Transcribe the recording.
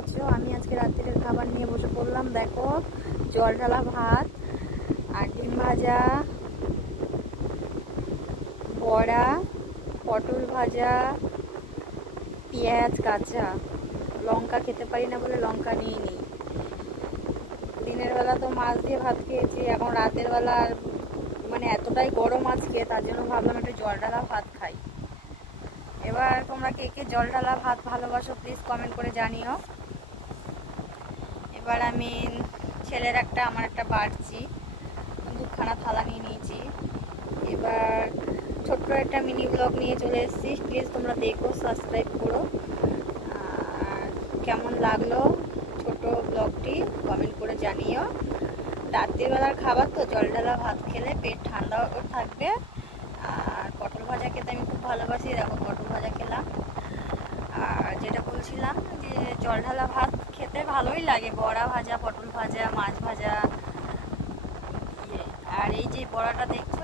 পাচ্ছ আমি আজকে রাত্রের খাবার নিয়ে বসে পড়লাম। দেখো, জল ঢালা ভাত আর ডিম ভাজা, বড়া, পটল ভাজা, পেঁয়াজ, কাঁচা। লঙ্কা খেতে পারি না বলে লঙ্কা নিয়ে নিই দিনের বেলা তো মাছ দিয়ে ভাত খেয়েছি, এখন রাতের বেলা মানে এতটাই গরম আজকে, তার জন্য ভাবলাম একটু জল ঢালা ভাত খাই। তোমরা কে কে জল ঢালা ভাত ভালোবাসো প্লিজ কমেন্ট করে জানিও। এবার আমি ছেলের একটা, আমার একটা বাড়ছি। দুখানা থালা নিয়ে নিয়েছি। এবার ছোট্ট একটা মিনি ব্লগ নিয়ে চলে এসেছি। প্লিজ তোমরা দেখো সাবস্ক্রাইব করো। কেমন লাগল ছোট ব্লগটি কমেন্ট করে জানিও। রাত্রিবেলার খাবার তো, জল ঢালা ভাত খেলে পেট ঠান্ডাও থাকবে। আর পটল ভাজা খেতে আমি খুব ভালোবাসি। দেখো পটল ভাজা খেলাম আর যেটা বলছিলাম যে জল ঢালা ভাত খেতে ভালোই লাগে বড়া ভাজা পটল ভাজা মাছ ভাজা ইয়ে, আর এই যে বড়াটা দেখছ